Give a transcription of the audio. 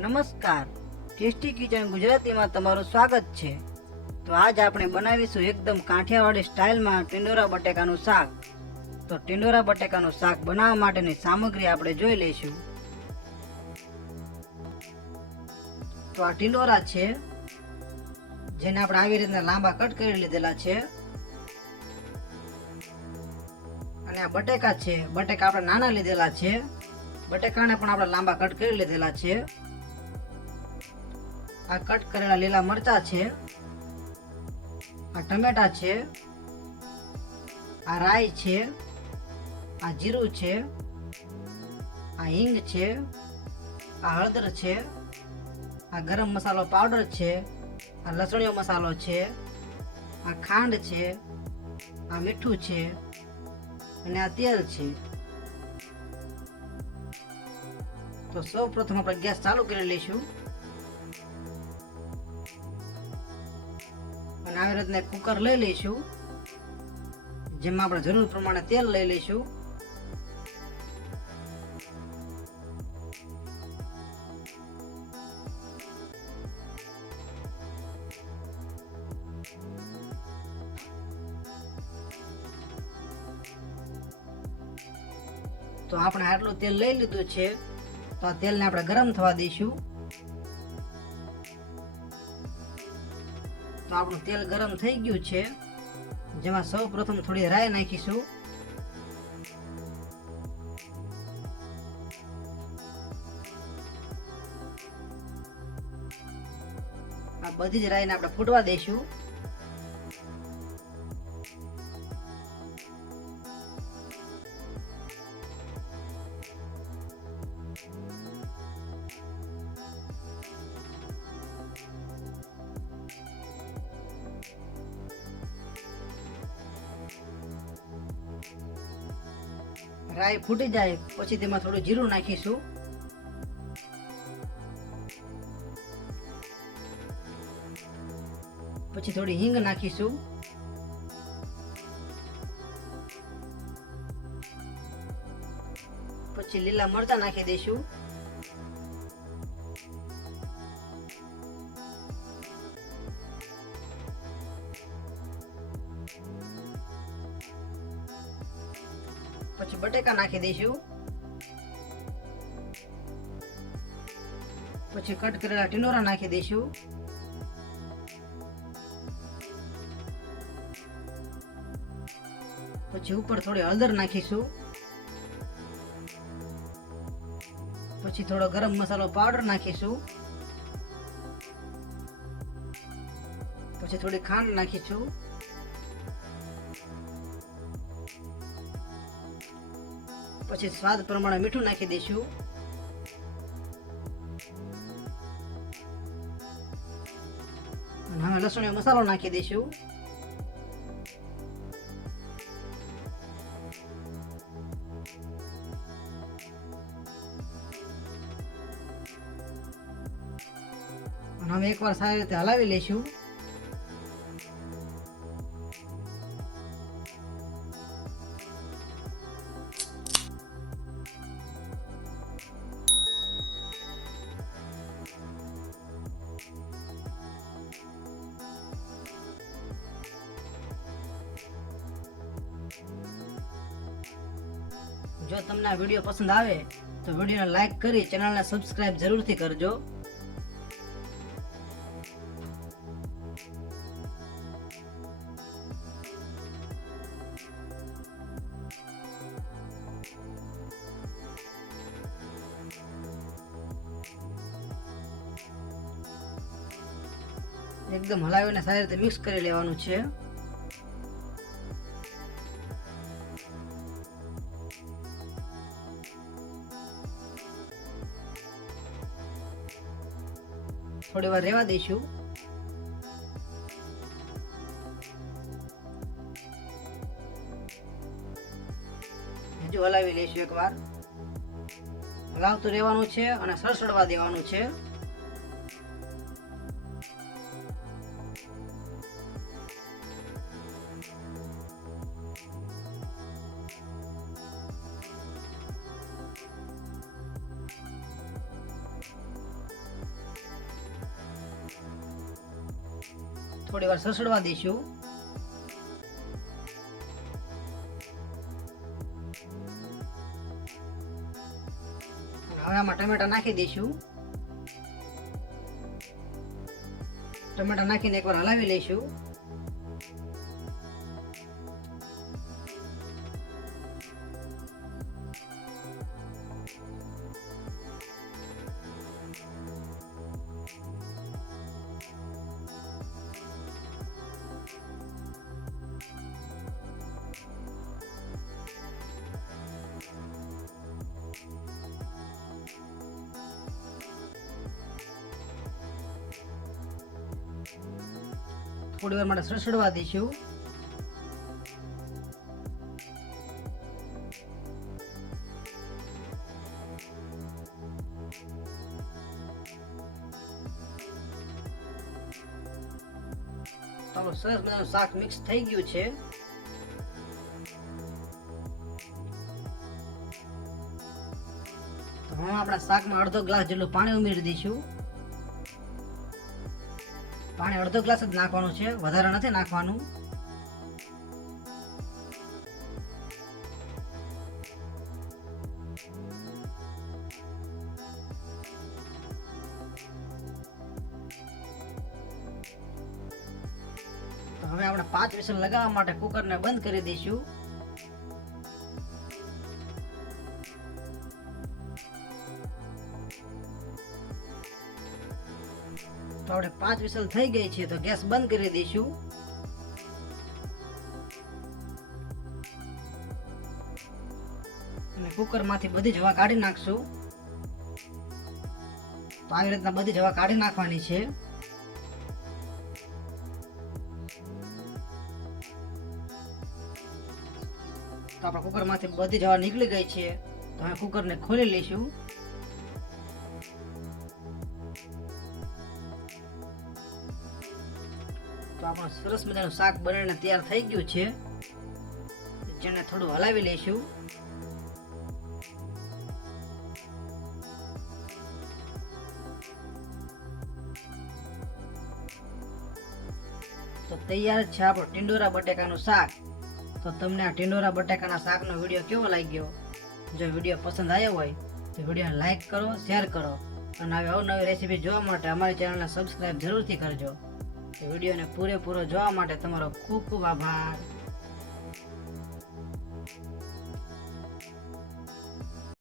નમસ્કાર, tasty kitchen ગુજરાતીમાં તમારું સ્વાગત છે। તો આજ આપણે બનાવીશું એકદમ કાઠિયાવાડી સ્ટાઇલમાં ટિંડોરા બટેકાનું શાક। તો ટિંડોરા બટેકાનું શાક બનાવવા માટેની સામગ્રી આપણે જોઈ લઈશું। તો આ ટિંડોરા છે, જેને આપણે આવી રીતના લાંબા કટ કરી લીધેલા છે। અને આ બટેકા છે, બટેકા આપણે નાના લીધેલા છે, બટેકાને પણ આપણે લાંબા કટ કરી લીધેલા છે। આ કટ કરેલા લીલા મરચા છે, આ ટમેટા છે, આ રાઈ છે, આ જીરું છે, આ હિંગ છે, આ હળદર છે, આ ગરમ મસાલો પાવડર છે, આ લસણીયો મસાલો છે, આ ખાંડ છે, આ મીઠું છે અને આ તેલ છે। તો સૌ પ્રથમ આપણે ગેસ ચાલુ કરી લઈશું અને આવી રીતના કુકર લઈ લઈશું, જેમાં આપણે જરૂર પ્રમાણે તેલ લઈ લઈશું। તો આપણે આટલું તેલ લઈ લીધું છે, તો આ તેલને આપણે ગરમ થવા દઈશું। તો આપણું તેલ ગરમ થઈ ગયું છે, જેમાં સૌ પ્રથમ થોડી રાઈ નાખીશું। આ બધી જ રાઈને આપણે ફૂટવા દઈશું। રાઈ ફૂટી જાય પછી તેમાં થોડું જીરું નાખીશું, પછી થોડી હિંગ નાખીશું, પછી લીલા મરચા નાખી દઈશું, પછી બટેકા નાખી દઈશું, પછી કટ કરેલા ટિંડોરા નાખી દઈશું, પછી ઉપર થોડી હળદર નાખીશું, પછી થોડો ગરમ મસાલો પાવડર નાખીશું, પછી થોડી ખાંડ નાખીશું, પછી સ્વાદ પ્રમાણે મીઠું નાખી દઈશું, અને હવે લસણીયો મસાલો નાખી દઈશું, અને હવે એકવાર સારી રીતે હલાવી લઈશું। જો તમને આ વિડીયો પસંદ આવે તો વિડીયોને લાઈક કરી ચેનલને સબસ્ક્રાઇબ જરૂરથી કરજો। એકદમ હલાવીને સારી રીતે મિક્સ કરી લેવાનું છે। થોડી વાર રહેવા દઈશું। હજુ હલાવી લઈશું એકવાર, હલાવતું રહેવાનું છે અને સળસળવા દેવાનું છે। થોડી વાર સસડવા દઈશું. હવે આમાં ટમેટા નાખી દઈશું. ટમેટા નાખીને એકવાર હલાવી લઈશું. થોડી વાર માટે સડસડવા દઈશું. તો સરસ મજાનું શાક મિક્સ થઈ ગયું છે. તો હવે આપણા શાકમાં અડધો ગ્લાસ જેટલું પાણી ઉમેરી દઈશું. પાણી અડધો ગ્લાસ જ નાખવાનું છે, વધારે નથી નાખવાનું. તો હવે આપણે 5 વિસલ લગાવવા માટે કુકરને બંધ કરી દઈશું. તો આપણે 5 વિસલ થઈ ગઈ છે તો ગેસ બંધ કરી દઈશું. અને કુકરમાંથી બધી જ હવા કાઢી નાખશું. તો આવી રીતના બધી જ હવા કાઢી નાખવાની છે. તો આપણા કુકરમાંથી બધી જ હવા નીકળી ગઈ છે. તો હવે કુકરને ખોલી લઈશું. તો આપણું સરસ મજાનું શાક બનીને તૈયાર થઈ ગયું છે. જેને થોડું હલાવી લઈશું. તો તૈયાર છે આપણું ટિંડોરા બટેકાનું શાક. તો તમને આ ટિંડોરા બટેકાના શાકનો વિડીયો કેવો લાગ્યો? જો વિડીયો પસંદ આવ્યો હોય તો વિડીયોને લાઈક કરો, શેર કરો અને આવી અવનવી રેસીપી જોવા માટે અમારી ચેનલને સબસ્ક્રાઇબ જરૂરથી કરજો. વિડીયોને પૂરેપૂરો જોવા માટે તમારો ખૂબ ખૂબ આભાર.